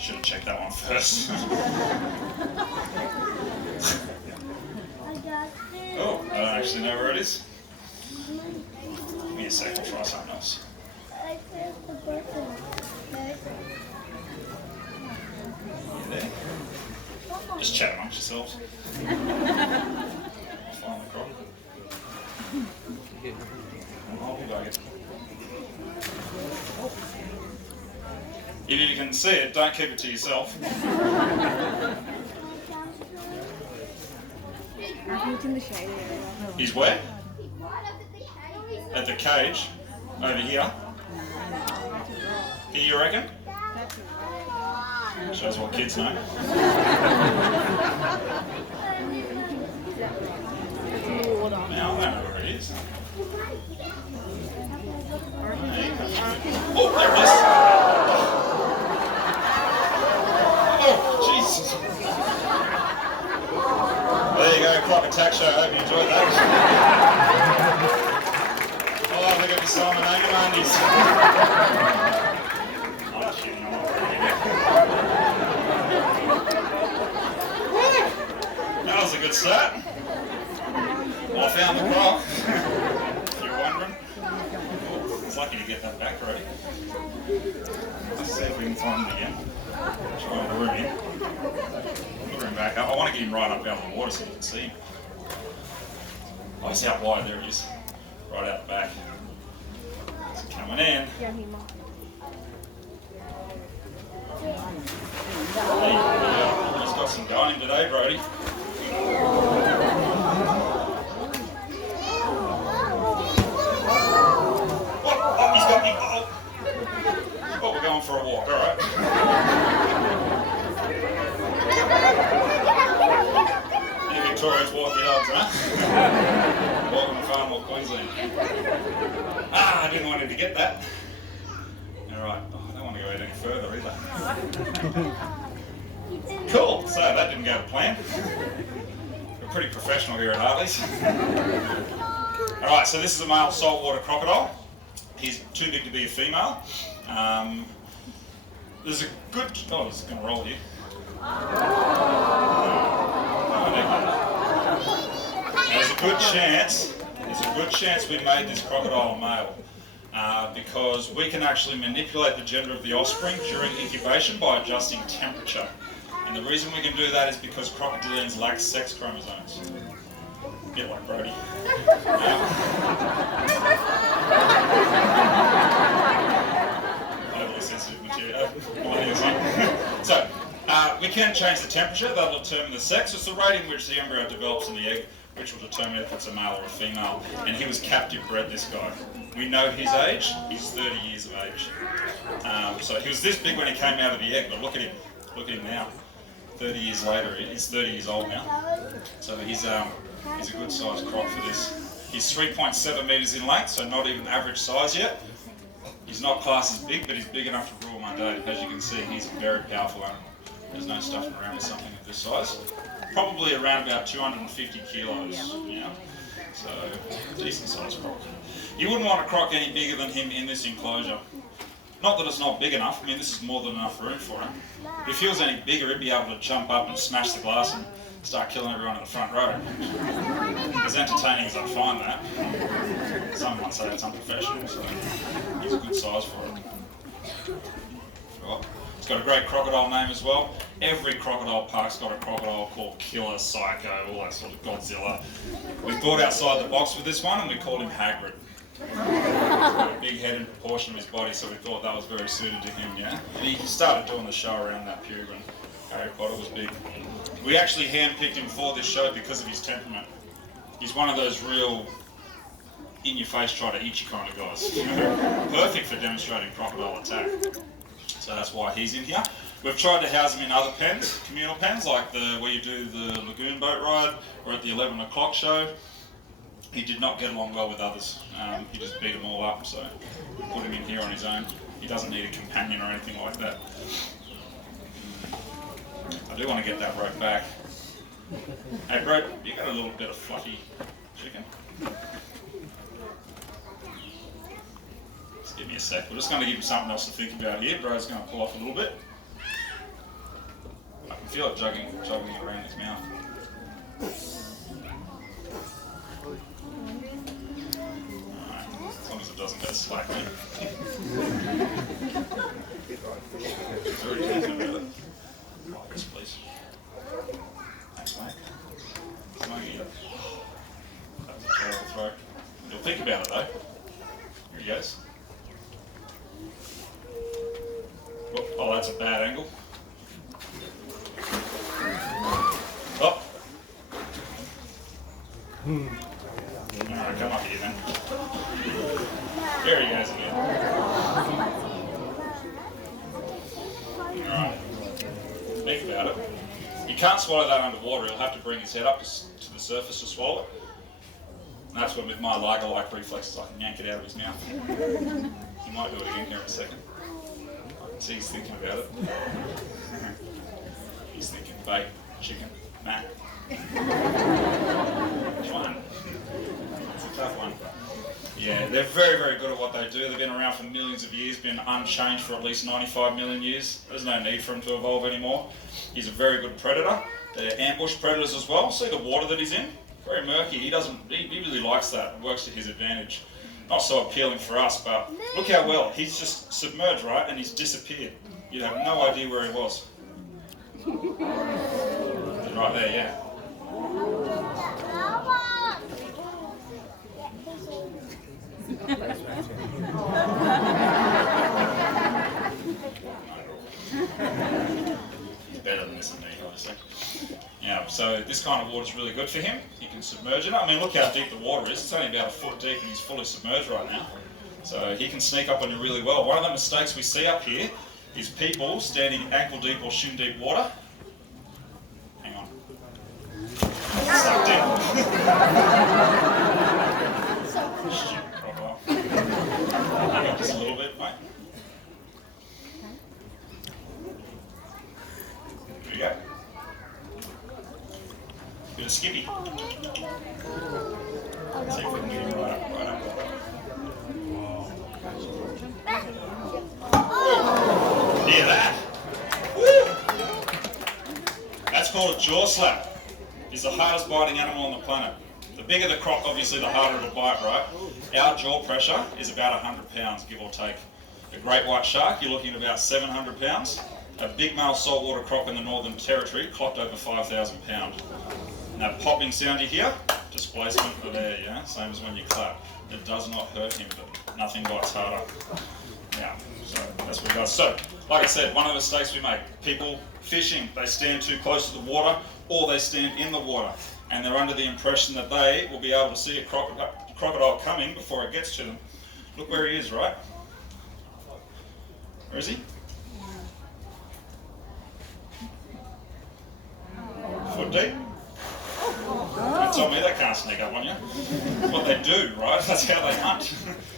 Should have checked that one first. Oh, I don't actually know where it is. Give me a sec, I'll try something else. You there? Just chat amongst yourselves. I'll find the crop. I'll be back. If you can see it, don't keep it to yourself. He's in the shade area. He's where? At the cage? Over here? Here, you reckon? Shows what kids know. Now I don't know where it is. Oh, there it is. Oh, Jesus. There you go, Croc Attack Show. I hope you enjoyed that. Oh, look at me Simon Agamandis. I'm kidding, I'm not really. That was a good start. I found the croc. If you're wondering. Oh, it's lucky to get that back ready. Let's see if we can find it again. Try the room in. Put him back up. I want to get him right up out of the water so you can see him. Oh, he's out wide. There he is. Right out the back. He's coming in. Yeah, he might. He's got some going in today, Brody. Oh, he's got me. Oh, we're going for a walk. All right. You Victorians walk your dogs, huh? Welcome to Farnwell, Queensland. I didn't want him to get that. All right. Oh, I don't want to go any further either. Cool. So that didn't go to plan. We're pretty professional here at Hartley's. All right. So this is a male saltwater crocodile. He's too big to be a female. There's a good. Oh, it's going to roll here. There's a good chance. There's a good chance we made this crocodile a male. Because we can actually manipulate the gender of the offspring during incubation by adjusting temperature. And the reason we can do that is because crocodilians lack sex chromosomes. A bit like Brody. Overly sensitive material. So, we can change the temperature. That'll determine the sex. It's the rate in which the embryo develops in the egg, which will determine if it's a male or a female. And he was captive bred, this guy. We know his age. He's 30 years of age. So he was this big when he came out of the egg, but look at him. Look at him now. 30 years later, he's 30 years old now. So he's a good sized croc for this. He's 3.7 metres in length, so not even average size yet. He's not classed as big, but he's big enough to rule my day. As you can see, he's a very powerful animal. There's no stuffing around with something of this size. Probably around about 250 kilos, yeah. So, decent sized croc. You wouldn't want a croc any bigger than him in this enclosure. Not that it's not big enough, I mean this is more than enough room for him. But if he was any bigger, he'd be able to jump up and smash the glass and start killing everyone in the front row. As entertaining as I find that, some might say it's unprofessional, so he's a good size for it. Right. It's got a great crocodile name as well. Every crocodile park's got a crocodile called Killer, Psycho, all that sort of Godzilla. We thought outside the box with this one and we called him Hagrid. He's got a big head in proportion of his body, so we thought that was very suited to him, yeah? And he started doing the show around that period when Harry Potter was big. We actually handpicked him for this show because of his temperament. He's one of those real in-your-face, try-to-eat you kind of guys. Perfect for demonstrating crocodile attack. So that's why he's in here. We've tried to house him in other pens, communal pens, like where you do the lagoon boat ride or at the 11 o'clock show. He did not get along well with others. He just beat them all up, so we put him in here on his own. He doesn't need a companion or anything like that. I do want to get that rope back. Hey bro, you got a little bit of fluffy chicken? Just give me a sec. We're just going to give him something else to think about here. Bro's going to pull off a little bit. feel it jugging it around his mouth. Alright, as long as it doesn't get slack, mate. He's already talking about it. Yes, please. Thanks, mate. Smoking it. That was a terrible throw. You'll think about it though. Here he goes. Oh, that's a bad angle. Oh. Alright, come up here then. There he goes again. Alright. Think about it. You can't swallow that underwater. He'll have to bring his head up to the surface to swallow it. And that's when, with my lager-like reflexes, I can yank it out of his mouth. He might do it again here in a second. I can see he's thinking about it. He's thinking bait, chicken, mac. Which one? It's a tough one. Yeah, they're very, very good at what they do. They've been around for millions of years, been unchanged for at least 95 million years. There's no need for them to evolve anymore. He's a very good predator. They're ambush predators as well. See the water that he's in? Very murky. He really likes that. It works to his advantage. Not so appealing for us, but look how well. He's just submerged, right? And he's disappeared. You'd have no idea where he was. Right there, yeah. He's better than this and me, obviously. Yeah, so this kind of water is really good for him. He can submerge it. I mean, look how deep the water is. It's only about a foot deep and he's fully submerged right now. So he can sneak up on you really well. One of the mistakes we see up here is people standing ankle deep or shin deep water. Hang on. Sucked in. Stupid crocodile. Hang on just a little bit, mate. Here we go. Bit of skippy. Let's see if we can get him right up. Hear that? Woo! That's called a jaw slap. It's the hardest biting animal on the planet. The bigger the croc, obviously, the harder it'll bite, right? Our jaw pressure is about 100 pounds, give or take. A great white shark, you're looking at about 700 pounds. A big male saltwater croc in the Northern Territory clocked over 5,000 pounds. And that popping sound you hear, displacement of air, yeah? Same as when you clap. It does not hurt him, but nothing bites harder. Yeah, so that's what it does. So, like I said, one of the mistakes we make, people fishing, they stand too close to the water or they stand in the water and they're under the impression that they will be able to see a crocodile coming before it gets to them. Look where he is, right? Where is he? Foot deep. Don't tell me they can't sneak up on you. That's what they do, right? That's how they hunt.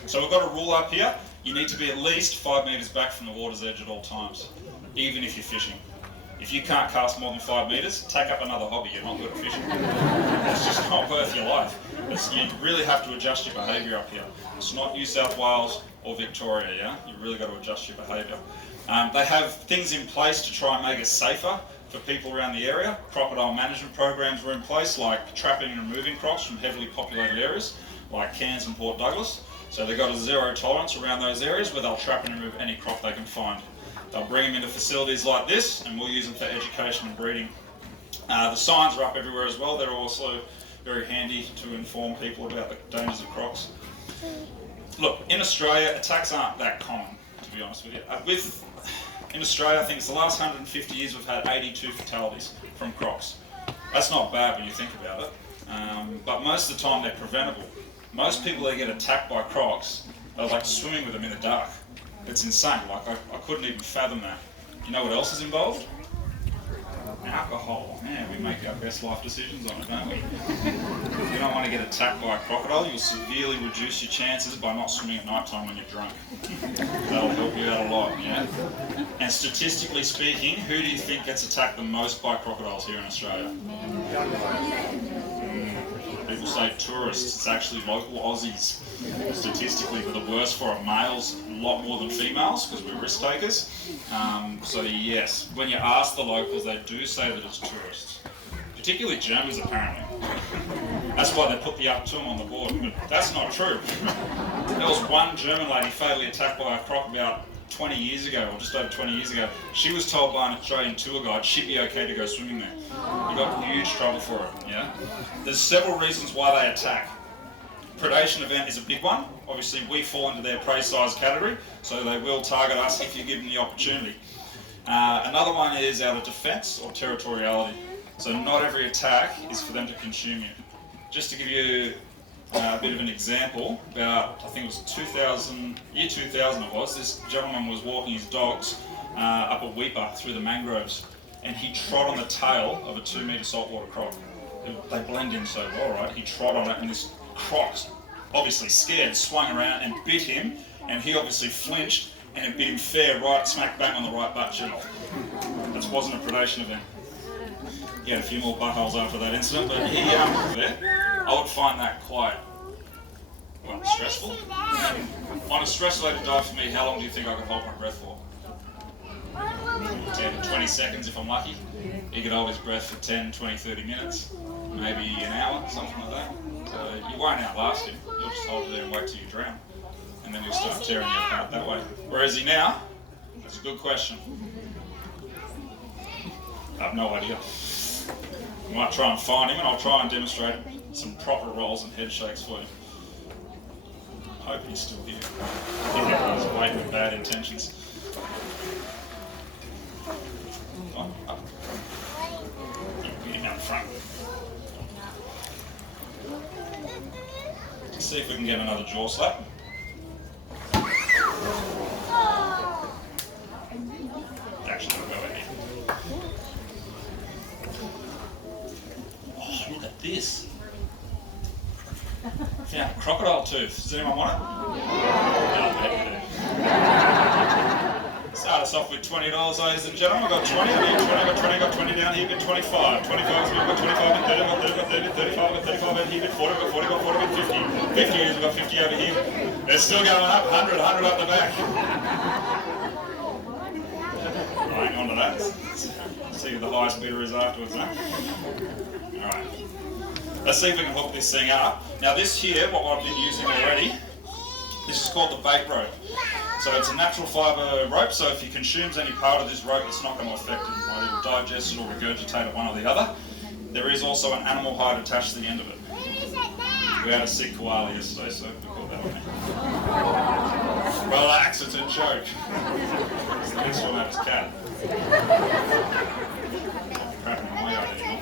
So we've got a rule up here. You need to be at least 5 metres back from the water's edge at all times, even if you're fishing. If you can't cast more than 5 metres, take up another hobby. You're not good at fishing. It's just not worth your life. You really have to adjust your behaviour up here. It's not New South Wales or Victoria, yeah? You've really got to adjust your behaviour. They have things in place to try and make it safer for people around the area. Crocodile management programs were in place, like trapping and removing crocs from heavily populated areas, like Cairns and Port Douglas. So they've got a zero tolerance around those areas where they'll trap and remove any croc they can find. They'll bring them into facilities like this, and we'll use them for education and breeding. The signs are up everywhere as well. They're also very handy to inform people about the dangers of crocs. Look, in Australia, attacks aren't that common, to be honest with you. In Australia, I think it's the last 150 years we've had 82 fatalities from crocs. That's not bad when you think about it, but most of the time they're preventable. Most people that get attacked by crocs are like swimming with them in the dark. It's insane, like I couldn't even fathom that. You know what else is involved? Alcohol. Man, we make our best life decisions on it, don't we? If you don't want to get attacked by a crocodile, you'll severely reduce your chances by not swimming at night time when you're drunk. That'll help you out a lot, yeah? And statistically speaking, who do you think gets attacked the most by crocodiles here in Australia? People say tourists, it's actually local Aussies. Statistically, we're the worst for it. Males a lot more than females because we're risk takers. So yes, when you ask the locals, they do say that it's tourists. Particularly Germans, apparently. That's why they put the up to them on the board, but that's not true. There was one German lady fatally attacked by a croc about 20 years ago, or just over 20 years ago. She was told by an Australian tour guide she'd be okay to go swimming there. He got huge trouble for it, yeah? There's several reasons why they attack. Predation event is a big one. Obviously, we fall into their prey size category, so they will target us if you give them the opportunity. Another one is out of defence or territoriality. So not every attack is for them to consume you. Just to give you a bit of an example, about, I think it was year 2000 it was, this gentleman was walking his dogs up a weeper through the mangroves, and he trod on the tail of a 2-metre saltwater croc. They blend in so well, right? He trod on it, and this croc, obviously scared, swung around and bit him, and he obviously flinched, and it bit him fair right smack bang on the right butt cheek. That wasn't a predation event. He had a few more buttholes after that incident, but he, there, I would find that quite, well, stressful. On a stress-related dive for me, how long do you think I could hold my breath for? 10 to 20 seconds if I'm lucky. He could hold his breath for 10, 20, 30 minutes, maybe an hour, something like that. So you won't outlast him, you'll just hold it there and wait till you drown. And then he'll start tearing you apart that way. Where is he now? That's a good question. I have no idea. I might try and find him, and I'll try and demonstrate some proper rolls and head shakes for you. I hope he's still here. I think everyone's waiting with bad intentions. Come on, up. Get him out front. Let's see if we can get another jaw slap. Actually, I'll go ahead. Oh, look at this. Found a crocodile tooth. Does anyone want it? No, maybe. Start us off with $20, ladies and gentlemen. I've got 20, I need 20, I've got 20, got 20 down here, got 25. 25, I've got 25, got 30, got 30, got 30, 35, got 35 over here, got 40, got 40, got 40, got 50. 50 years, we've got 50 over here. They're still going up, 100, 100 up the back. Hang on to that. See who the highest bidder is afterwards, huh? Alright. Let's see if we can hook this thing up. Now this here, what I've been using already, this is called the bait rope. So it's a natural fibre rope, so if he consumes any part of this rope, it's not going to affect him. Right? He'll digest it or regurgitate it, one or the other. There is also an animal hide attached to the end of it. We had a sick koala yesterday, so we caught that one. Relax, it's a joke. The next one had his cat. Crapping on my yard anymore.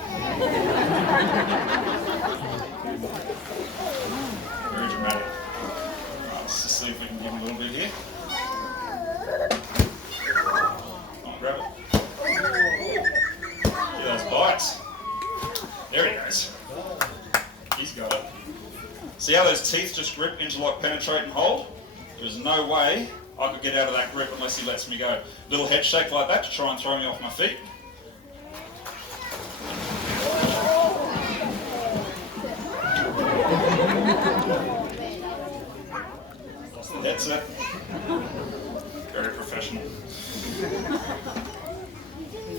Very dramatic. Right, let's just see if we can give him a little bit here. Come on, grab it. Get those bites. There he goes. He's got it. See how those teeth just grip, interlock, penetrate and hold? There's no way I could get out of that grip unless he lets me go. Little head shake like that to try and throw me off my feet. That's it. Very professional.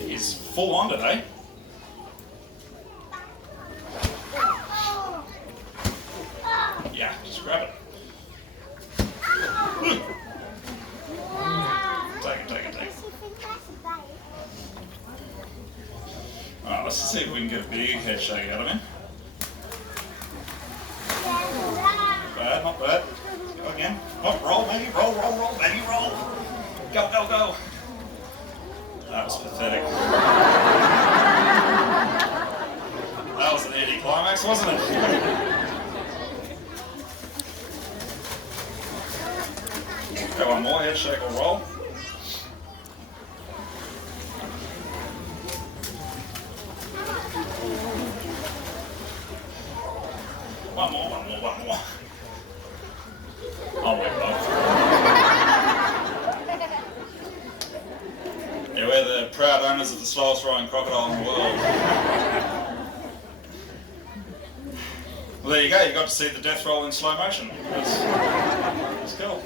He's full on today. Yeah, just grab it. Take it. Alright, let's see if we can get a big head shake out of him. Not bad. Go again. Oh, roll, baby, roll, baby, roll. Go. That was pathetic. That was an anticlimax, wasn't it? Go one more, head shake or roll. One more. Oh my God. Yeah, we're the proud owners of the slowest rowing crocodile in the world. Well, there you go. You got to see the death roll in slow motion. That's cool.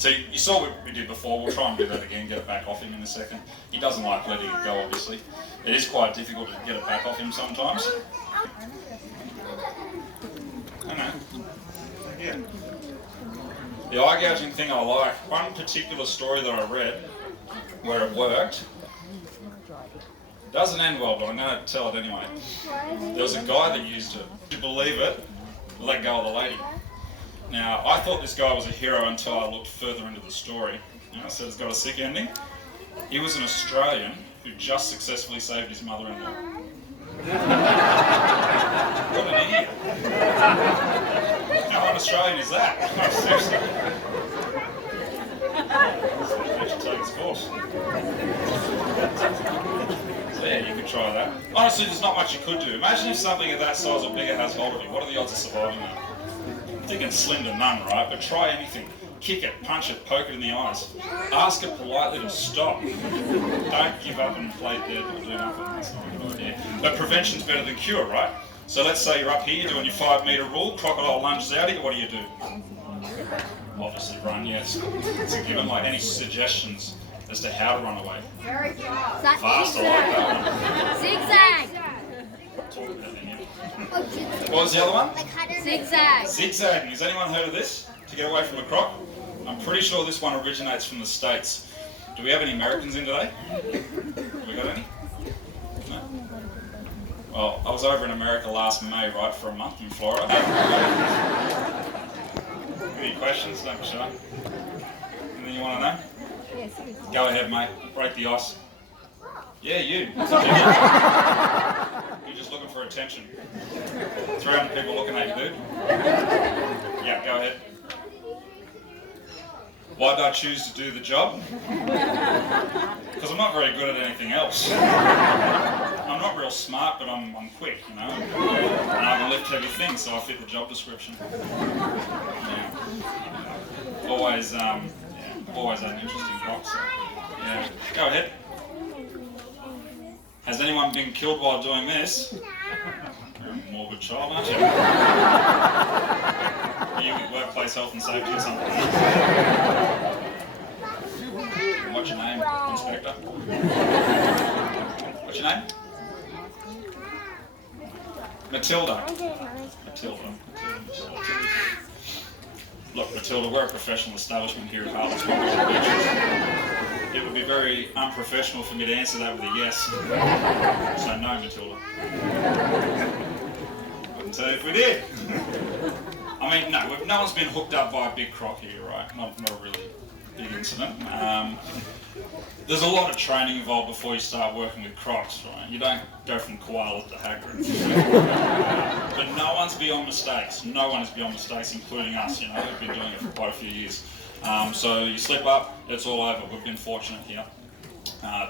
So you saw what we did before. We'll try and do that again, get it back off him in a second. He doesn't like letting it go, obviously. It is quite difficult to get it back off him sometimes. I know. Yeah. The eye gouging thing I like. One particular story that I read where it worked doesn't end well, but I'm going to tell it anyway. There was a guy that used it. Would you believe it? Let go of the lady. Now, I thought this guy was a hero until I looked further into the story. I said it's got a sick ending. He was an Australian who just successfully saved his mother-in-law. What an idiot. How un-Australian is that? Seriously. That should take its course. So yeah, you could try that. Honestly, there's not much you could do. Imagine if something of that size or bigger has hold of you. What are the odds of surviving that? I'm thinking slim to none, right? But try anything. Kick it, punch it, poke it in the eyes. Ask it politely to stop. Don't give up and play dead or do nothing. That's not a good idea. But prevention's better than cure, right? So let's say you're up here, you're doing your 5-metre rule, crocodile lunges out at you, what do? Obviously run, yes. It's a given. Like, any suggestions as to how to run away? Very fast. Fast, I like that one. Zigzag. What was the other one? Zigzag. Zigzagging. Has anyone heard of this? To get away from a croc? I'm pretty sure this one originates from the States. Do we have any Americans in today? Have we got any? No? Well, I was over in America last May, right, for a month in Florida. Any questions? Don't be shy. Anything you want to know? Go ahead, mate. Break the ice. Yeah, you. You're just looking for attention. 300 people looking at you, dude. Yeah, go ahead. Why did I choose to do the job? Because I'm not very good at anything else. I'm not real smart, but I'm quick, you know. And I can lift heavy things, so I fit the job description. Yeah. Always had an interesting box. So, yeah. Go ahead. Has anyone been killed while doing this? You're a morbid child, aren't you? Are you with workplace health and safety or something? What's your name, Inspector? What's your name? Matilda. Matilda. Look, Matilda, we're a professional establishment here at Harvard's. It would be very unprofessional for me to answer that with a yes. So no, Matilda. Wouldn't say if we did. I mean, no one's been hooked up by a big croc here, right? Not a really big incident. There's a lot of training involved before you start working with crocs, right? You don't go from koalas to hagrids. But no one's beyond mistakes. No one is beyond mistakes, including us. You know, we've been doing it for quite a few years. So you slip up, it's all over. We've been fortunate here.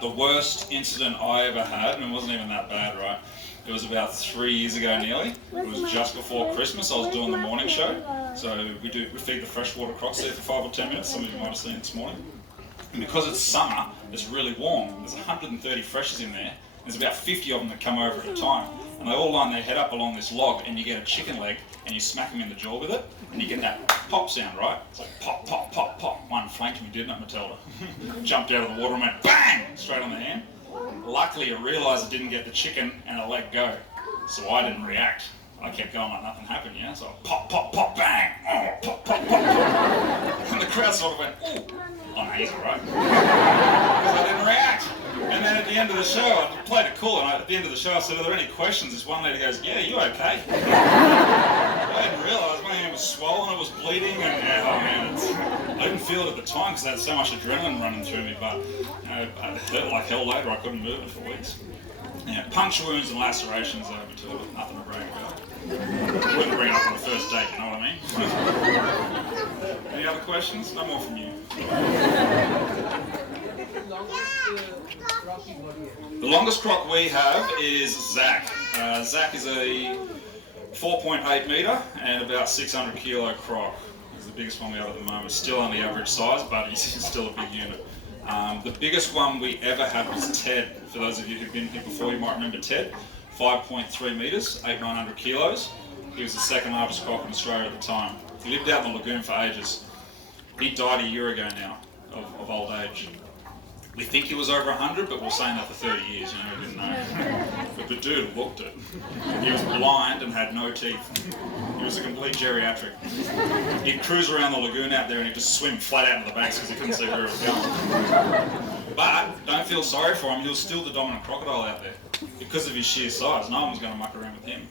The worst incident I ever had, and it wasn't even that bad, right? It was about 3 years ago nearly. It was just before Christmas. I was doing the morning show. So we feed the freshwater crocs there for 5 or 10 minutes. Some of you might have seen it this morning. And because it's summer, it's really warm. There's 130 freshers in there. There's about 50 of them that come over at a time. And they all line their head up along this log, and you get a chicken leg, and you smack them in the jaw with it, and you get that pop sound, right? It's like pop, pop, pop, pop. One flanked me, didn't it, Matilda? Jumped out of the water and went bang! Straight on the hand. Luckily, I realised it didn't get the chicken, and I let go. So I didn't react. I kept going like nothing happened, yeah? So pop, pop, pop, bang! Oh, pop, pop, pop, pop. And the crowd sort of went, ooh. Oh, no, he's alright. Because I didn't react. And then at the end of the show, I played it cool, and at the end of the show I said, are there any questions? This one lady goes, yeah, you okay? I didn't realise my hand was swollen, it was bleeding, and I didn't feel it at the time because I had so much adrenaline running through me, but you know, it hurt like hell later. I couldn't move it for weeks. Yeah, puncture wounds and lacerations over to it, nothing to brag about. Wouldn't bring it up on the first date, you know what I mean? Any other questions? No more from you. The longest croc we have is Zach. Zach is a 4.8 metre and about 600 kilo croc. He's the biggest one we have at the moment. Still only average size, but he's still a big unit. The biggest one we ever had was Ted. For those of you who've been here before, you might remember Ted. 5.3 metres, 900 kilos. He was the second largest croc in Australia at the time. He lived out in the lagoon for ages. He died a year ago now of old age. We think he was over 100, but we're saying that for 30 years, we didn't know. But the dude looked it. He was blind and had no teeth. He was a complete geriatric. He'd cruise around the lagoon out there and he'd just swim flat out into the banks because he couldn't see where it was going. But don't feel sorry for him, he was still the dominant crocodile out there. Because of his sheer size, no one was going to muck around with him.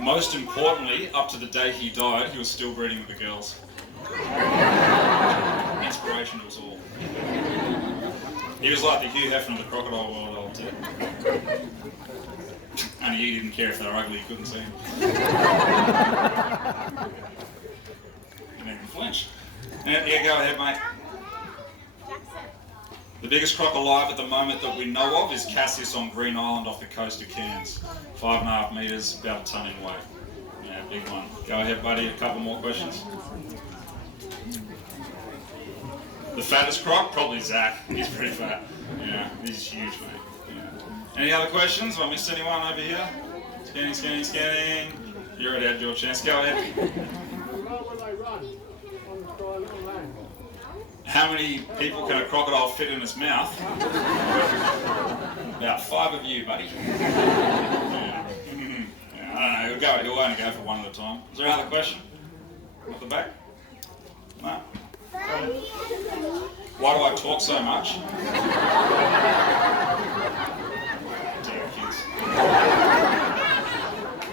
Most importantly, up to the day he died, he was still breeding with the girls. Inspiration to us all. He was like the Hugh Hefner of the crocodile world, I'll tell you. Only he didn't care if they were ugly, he couldn't see him. He made him flinch. Yeah, go ahead, mate. The biggest croc alive at the moment that we know of is Cassius on Green Island off the coast of Cairns. 5.5 metres, about a tonne in weight. Yeah, big one. Go ahead, buddy, a couple more questions. The fattest croc? Probably Zach. He's pretty fat. Yeah, he's huge, mate. Yeah. Any other questions? Have I missed anyone over here? Scanning. You already had your chance. Go ahead. How many people can a crocodile fit in its mouth? About 5 of you, buddy. Yeah. I don't know. He'll only go for one at a time. Is there another question? At the back? No? Why do I talk so much? Dear kids.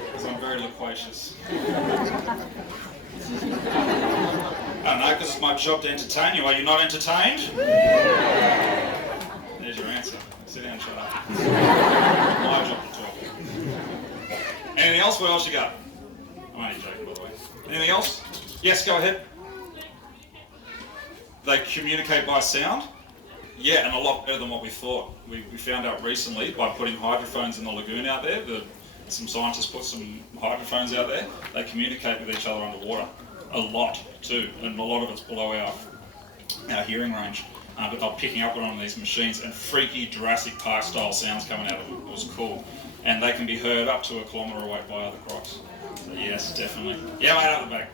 Because I'm very loquacious. I don't know, because it's my job to entertain you. Are you not entertained? There's your answer. Sit down and shut up. My job to talk. Anything else? What else you got? I'm only joking, by the way. Anything else? Yes, go ahead. They communicate by sound? Yeah, and a lot better than what we thought. We found out recently by putting hydrophones in the lagoon out there. Some scientists put some hydrophones out there. They communicate with each other underwater. A lot, too. And a lot of it's below our hearing range. But they're picking up on these machines and freaky Jurassic Park style sounds coming out of them. It was cool. And they can be heard up to a kilometre away by other crocs. So yes, definitely. Yeah, right out the back.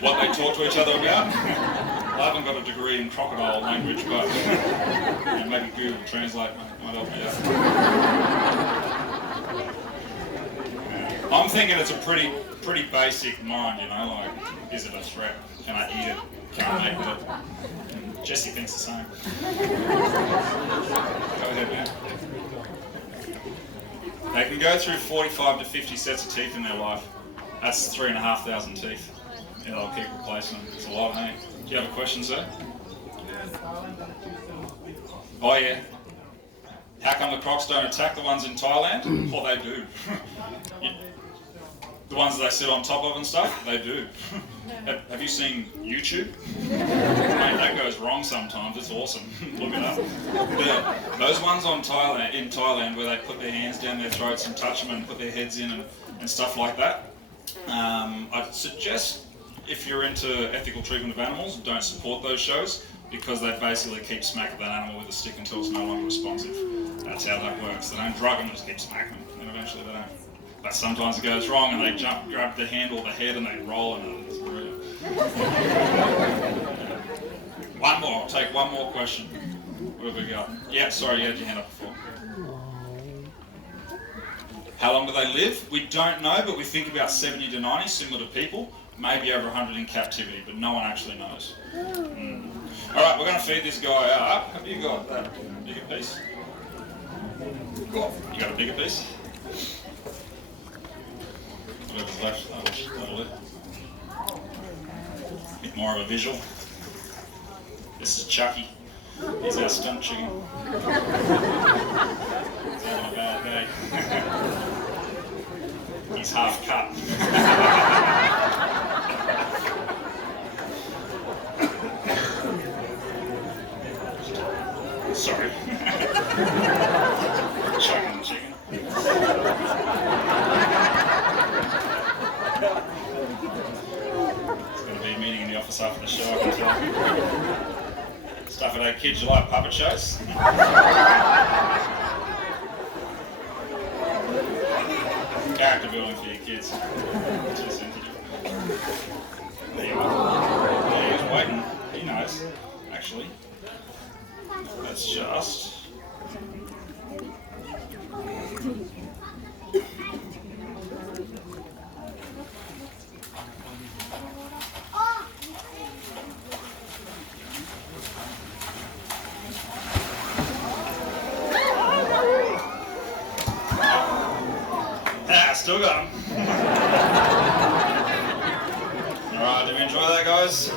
What they talk to each other about? I haven't got a degree in crocodile language, but maybe Google Translate might help me out. I'm thinking it's a pretty basic mind, like, is it a threat? Can I eat it? Can I make with it? And Jesse thinks the same. Go ahead, man. They can go through 45 to 50 sets of teeth in their life. That's 3,500 teeth. Yeah, they'll keep replacing them. It's a lot, hey? Do you have a question, sir? Oh, yeah. How come the crocs don't attack the ones in Thailand? Well, they do. Yeah. The ones that they sit on top of and stuff, they do. Have you seen YouTube? Mate, that goes wrong sometimes. It's awesome. Look it up. Those ones in Thailand where they put their hands down their throats and touch them and put their heads in and stuff like that, I'd suggest if you're into ethical treatment of animals, don't support those shows because they basically keep smacking that animal with a stick until it's no longer responsive. That's how that works. They don't drug them, just keep smacking them, and eventually they don't. But sometimes it goes wrong and they grab the handle of the head and they roll in it. It's brilliant. One more, I'll take one more question. What have we got? Yeah, sorry, you had your hand up before. How long do they live? We don't know, but we think about 70 to 90, similar to people. Maybe over 100 in captivity, but no one actually knows. All right, we're going to feed this guy up. Have you got that bigger piece? You got a bigger piece? Whatever's left, that'll do. A bit more of a visual. This is Chucky. He's our stunt chicken. He's having a bad day. He's half cut. Sorry. Chucking the chicken. It's going to be a meeting in the office after the show, I can tell. Stuff at our kids, you like puppet shows? Character building for your kids. Too sensitive. There you are. Yeah, he's waiting. He knows, actually. That's just... Ah, still got him. Alright, did we enjoy that, guys?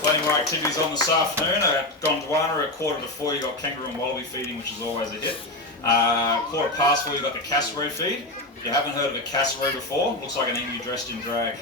Plenty more activities on this afternoon. At Gondwana at 3:45 you've got kangaroo and wallaby feeding, which is always a hit. 4:15 you've got the cassowary feed. If you haven't heard of a cassowary before, looks like an emu dressed in drag.